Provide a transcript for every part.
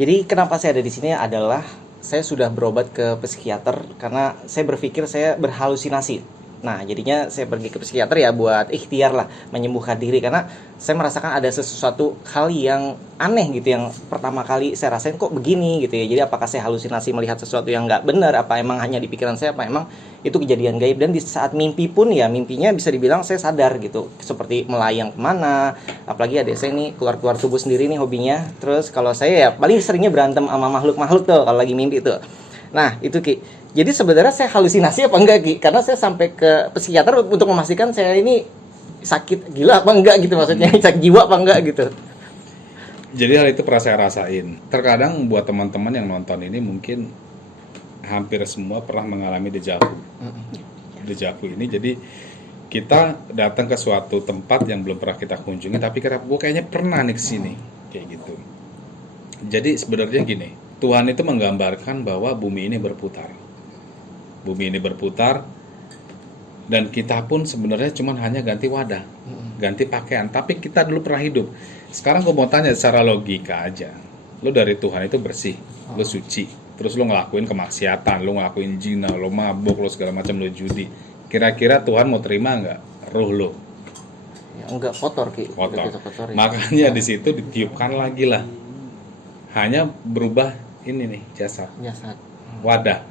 Jadi kenapa saya ada di sini adalah saya sudah berobat ke psikiater karena saya berpikir saya berhalusinasi. Nah, jadinya saya pergi ke psikiater ya buat ikhtiar lah menyembuhkan diri karena saya merasakan ada sesuatu hal yang aneh gitu yang pertama kali saya rasain kok begini gitu ya. Jadi apakah saya halusinasi melihat sesuatu yang nggak benar, apa emang hanya di pikiran saya, apa emang itu kejadian gaib. Dan di saat mimpi pun ya mimpinya bisa dibilang saya sadar gitu seperti melayang kemana. Apalagi adik saya ini keluar-keluar tubuh sendiri nih hobinya. Terus kalau saya ya paling seringnya berantem sama makhluk-makhluk tuh kalau lagi mimpi tuh. Nah itu Ki, jadi sebenarnya saya halusinasi apa enggak Ki? Karena saya sampai ke psikiater untuk memastikan saya ini sakit gila apa enggak gitu, maksudnya sakit jiwa apa enggak gitu. Jadi hal itu pernah saya rasain. Terkadang buat teman-teman yang nonton ini mungkin hampir semua pernah mengalami dejavu. Dejavu ini jadi kita datang ke suatu tempat yang belum pernah kita kunjungi, tapi gue kayaknya pernah nih kesini, kayak gitu. Jadi sebenarnya gini, Tuhan itu menggambarkan bahwa bumi ini berputar. Bumi ini berputar, dan kita pun sebenarnya cuma hanya ganti wadah, ganti pakaian. Tapi kita dulu pernah hidup. Sekarang gue mau tanya secara logika aja. Lu dari Tuhan itu bersih, lu suci. Terus lu ngelakuin kemaksiatan, lu ngelakuin zina, lu mabuk, lu segala macam, lu judi. Kira-kira Tuhan mau terima nggak ruh lu? Ya, enggak kotor Ki. Kotor. Kotor, ya. Makanya di situ ditiupkan lagi lah. Hanya berubah ini nih jasad, Jasad. wadah.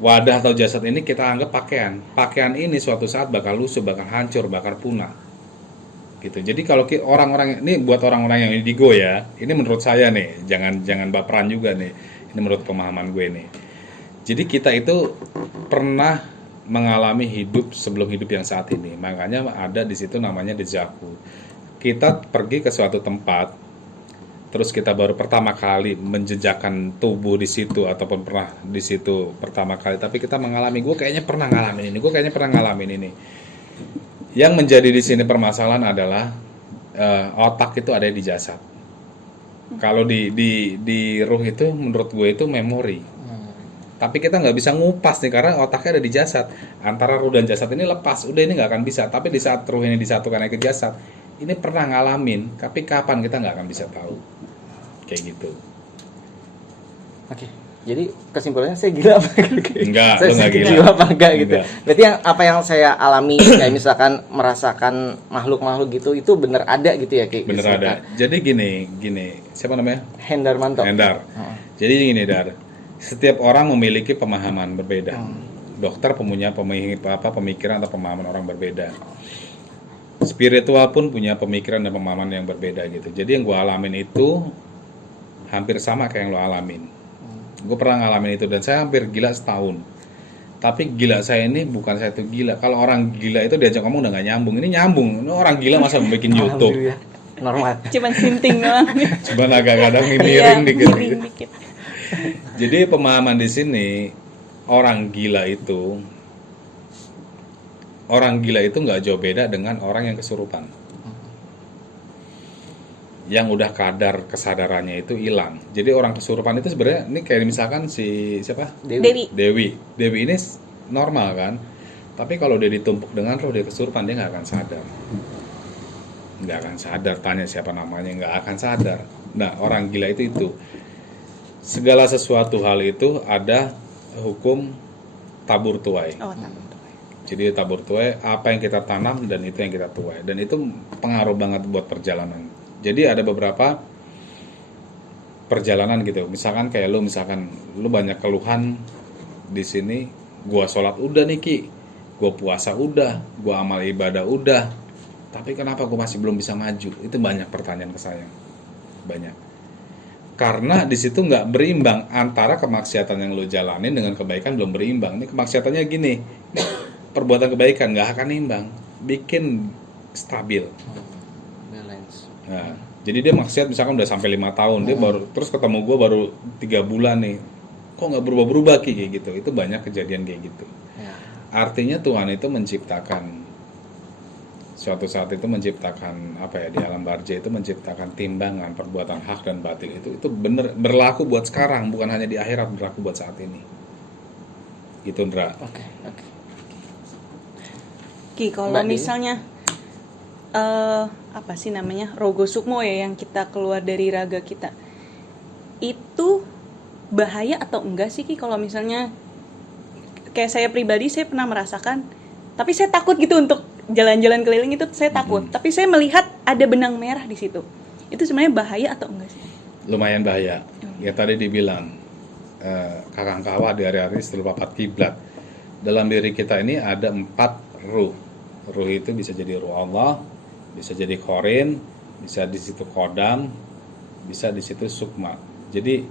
Wadah atau jasad ini kita anggap pakaian. Pakaian ini suatu saat bakal lusuh, bakal hancur, bakal punah. Gitu. Jadi kalau orang-orang ini buat orang-orang yang indigo ya, ini menurut saya nih, jangan baperan juga nih. Ini menurut pemahaman gue nih. Jadi kita itu pernah mengalami hidup sebelum hidup yang saat ini. Makanya ada di situ namanya dejavu. Kita pergi ke suatu tempat, terus kita baru pertama kali menjejakkan tubuh di situ ataupun pernah di situ pertama kali, tapi kita mengalami, gue kayaknya pernah ngalamin ini, gue kayaknya pernah ngalamin ini. Yang menjadi di sini permasalahan adalah otak itu ada di jasad. Kalau di ruh itu menurut gue itu memori. Tapi kita nggak bisa ngupas nih karena otaknya ada di jasad. Antara ruh dan jasad ini lepas, udah ini nggak akan bisa. Tapi di saat ruh ini disatukan ke jasad, ini pernah ngalamin, tapi kapan kita nggak akan bisa tahu. Kayak gitu. Oke. Jadi kesimpulannya saya gila apa Enggak, saya lu nggak sakit gila. jiwa apa enggak gitu. Enggak. Berarti yang apa yang saya alami kayak misalkan merasakan makhluk-makhluk gitu itu bener ada gitu ya Ki? Bener ada. Jadi gini, siapa namanya? Hendarmanto. Hendar. Jadi gini Dar, setiap orang memiliki pemahaman berbeda. Dokter punya pemikiran atau pemahaman orang berbeda. Spiritual pun punya pemikiran dan pemahaman yang berbeda gitu. Jadi yang gue alamin itu hampir sama kayak yang lo alamin. Gue pernah ngalamin itu dan saya hampir gila setahun. Tapi gila saya ini bukan saya itu gila. Kalau orang gila itu diajak ngomong udah gak nyambung. Ini nyambung. Ini orang gila masa mau bikin YouTube. Normal. Cuman sinting doang. Cuman agak kadang miring Iya, dikit. miring dikit. Jadi pemahaman di sini orang gila itu nggak jauh beda dengan orang yang kesurupan. Yang udah kadar kesadarannya itu hilang. Jadi orang kesurupan itu sebenarnya ini kayak misalkan si siapa? Dewi. Dewi ini normal kan. Tapi kalau dia ditumpuk dengan roh dia kesurupan dia nggak akan sadar. Nggak akan sadar. Tanya siapa namanya nggak akan sadar. Nah orang gila itu. Segala sesuatu hal itu ada hukum tabur tuai. Oh, tabur. Jadi tabur tuai, apa yang kita tanam dan itu yang kita tuai. Dan itu pengaruh banget buat perjalanan. Jadi ada beberapa perjalanan gitu. Misalkan kayak lu banyak keluhan di sini, gua sholat udah nih Ki, gua puasa udah, gua amal ibadah udah. Tapi kenapa gua masih belum bisa maju? Itu banyak pertanyaan ke saya. Banyak. Karena di situ nggak berimbang antara kemaksiatan yang lu jalanin dengan kebaikan belum berimbang. Ini kemaksiatannya gini. Perbuatan kebaikan nggak akan imbang, bikin stabil. Balance. Nah, jadi dia maksiat misalkan udah sampai 5 tahun, dia baru terus ketemu gue baru 3 bulan nih, kok nggak berubah-berubah kayak gitu. Itu banyak kejadian kayak gitu. Ya. Artinya Tuhan itu menciptakan suatu saat itu menciptakan apa ya di alam barja itu menciptakan timbangan perbuatan hak dan batil itu bener berlaku buat sekarang, bukan hanya di akhirat, berlaku buat saat ini. Gitu Ndra. Oke. Ki, kalau Mbak Dewi? misalnya apa sih namanya, rogo sukmo ya yang kita keluar dari raga kita, itu bahaya atau enggak sih Ki, kalau misalnya kayak saya pribadi saya pernah merasakan, tapi saya takut gitu untuk jalan-jalan keliling itu saya takut. Tapi saya melihat ada benang merah di situ. Itu sebenarnya bahaya atau enggak sih? Lumayan bahaya. Ya tadi dibilang Kakang Kawah di hari-hari setelah papat kiblat. Dalam diri kita ini ada 4 ruh. Ruh itu bisa jadi ruh Allah, bisa jadi khorin, bisa di situ kodam, bisa di situ sukma. Jadi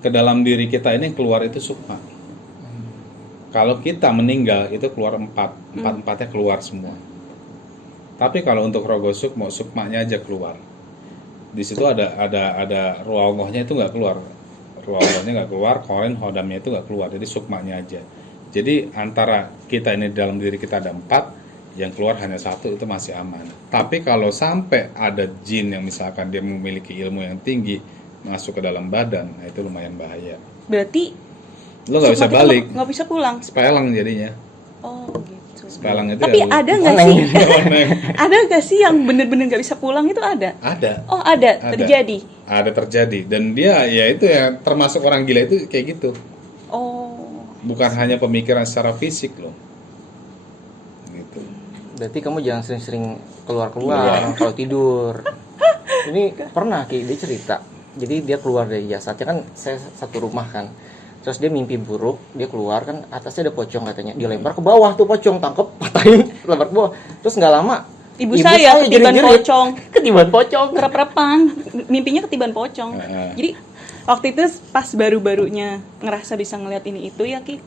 ke dalam diri kita ini keluar itu sukma. Kalau kita meninggal itu keluar 4-empatnya keluar semua. Tapi kalau untuk rogo sukma, sukmanya aja keluar. Di situ ada ruh Allahnya itu nggak keluar. Ruh Allahnya nggak keluar, koin hodamnya itu nggak keluar. Jadi sukmanya aja. Jadi antara kita ini dalam diri kita ada 4, yang keluar hanya 1 itu masih aman. Tapi kalau sampai ada jin yang misalkan dia memiliki ilmu yang tinggi masuk ke dalam badan, nah itu lumayan bahaya. Berarti Lo nggak bisa balik. Nggak bisa pulang. Spelang jadinya. Oh gitu. Spelang itu tapi ya ada nggak sih? Ada nggak sih yang bener-bener nggak bisa pulang itu ada? Ada. Oh ada. Terjadi. Ada terjadi dan dia ya itu ya termasuk orang gila itu kayak gitu. Oh. Bukan hanya pemikiran secara fisik loh. Gitu. Berarti kamu jangan sering-sering keluar-keluar kalau tidur. Ini pernah Ki, dia cerita. Jadi dia keluar dari jasadnya kan, saya satu rumah kan. Terus dia mimpi buruk, dia keluar kan atasnya ada pocong katanya. Dia lempar ke bawah tuh pocong, tangkep, patahin, lempar ke bawah. Terus nggak lama Ibu saya ketiban jerit-jerit. pocong. Ketiban pocong. Rep-repan, mimpinya ketiban pocong. Jadi waktu itu pas baru-barunya ngerasa bisa ngeliat ini itu ya Ki,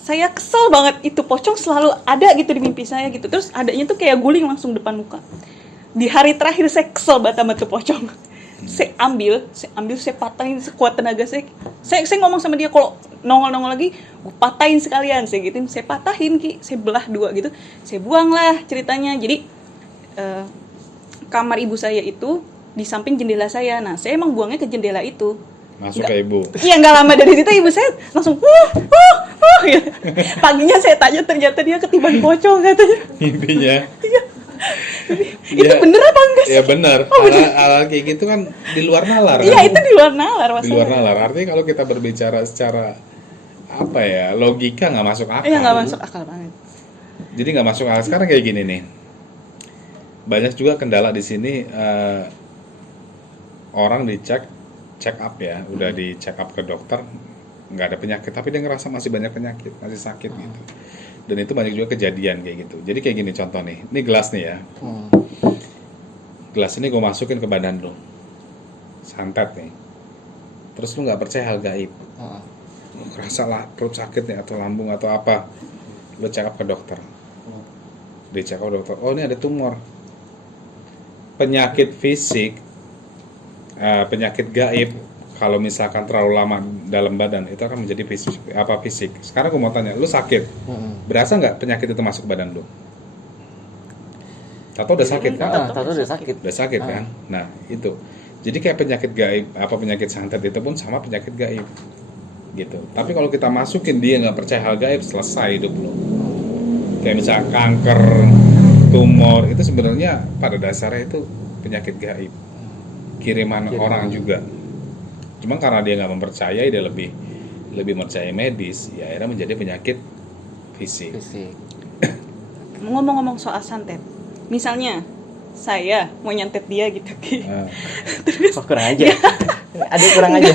saya kesel banget, itu pocong selalu ada gitu di mimpi saya gitu. Terus adanya tuh kayak guling langsung depan muka. Di hari terakhir saya kesel banget sama tuh pocong. Saya ambil, saya patahin sekuat tenaga saya. Saya ngomong sama dia, kalau nongol lagi, gue patahin sekalian, saya gituin, saya patahin Ki, saya belah 2 gitu, saya buang lah ceritanya. Jadi kamar ibu saya itu di samping jendela saya. Nah, saya emang buangnya ke jendela itu. Masuk ke ibu. Iya, nggak lama dari situ ibu saya langsung gitu. Paginya saya tanya, ternyata dia ketiban pocong katanya. Intinya. Itu bener apa enggak sih? Ya benar. Hal kayak gitu kan di luar nalar. Iya, kan? itu di luar nalar maksudnya. Di luar nalar. Artinya kalau kita berbicara secara apa ya, logika nggak masuk akal. Iya, nggak masuk akal banget. Jadi nggak masuk akal. Sekarang kayak gini nih. Banyak juga kendala di sini. Orang dicek, check up ya, udah di check up ke dokter, nggak ada penyakit, tapi dia ngerasa masih banyak penyakit, masih sakit gitu. Dan itu banyak juga kejadian kayak gitu. Jadi kayak gini contoh nih, ini gelas nih ya. Gelas ini gue masukin ke badan lo, santet nih. Terus lu nggak percaya hal gaib, lu ngerasa lah perut sakit nih atau lambung atau apa, lu check up ke dokter. Di check up ke dokter, oh ini ada tumor. Penyakit fisik, penyakit gaib, kalau misalkan terlalu lama dalam badan itu akan menjadi fisik. Sekarang gue mau tanya, lu sakit, berasa nggak penyakit itu masuk badan lu? Tahu udah sakit kan? Tahu udah sakit. Udah sakit kan? Nah itu. Jadi kayak penyakit gaib, apa penyakit santet itu pun sama penyakit gaib, gitu. Tapi kalau kita masukin dia nggak percaya hal gaib, selesai hidup lo. Kayak misalnya kanker, tumor itu sebenarnya pada dasarnya itu penyakit gaib, kiriman orang juga. Cuma karena dia nggak mempercayai, dia lebih percaya medis, ya akhirnya menjadi penyakit fisik. Ngomong-ngomong soal santet, misalnya saya mau nyantet dia gitu Ki. Terus kurang aja. Ada kurang aja.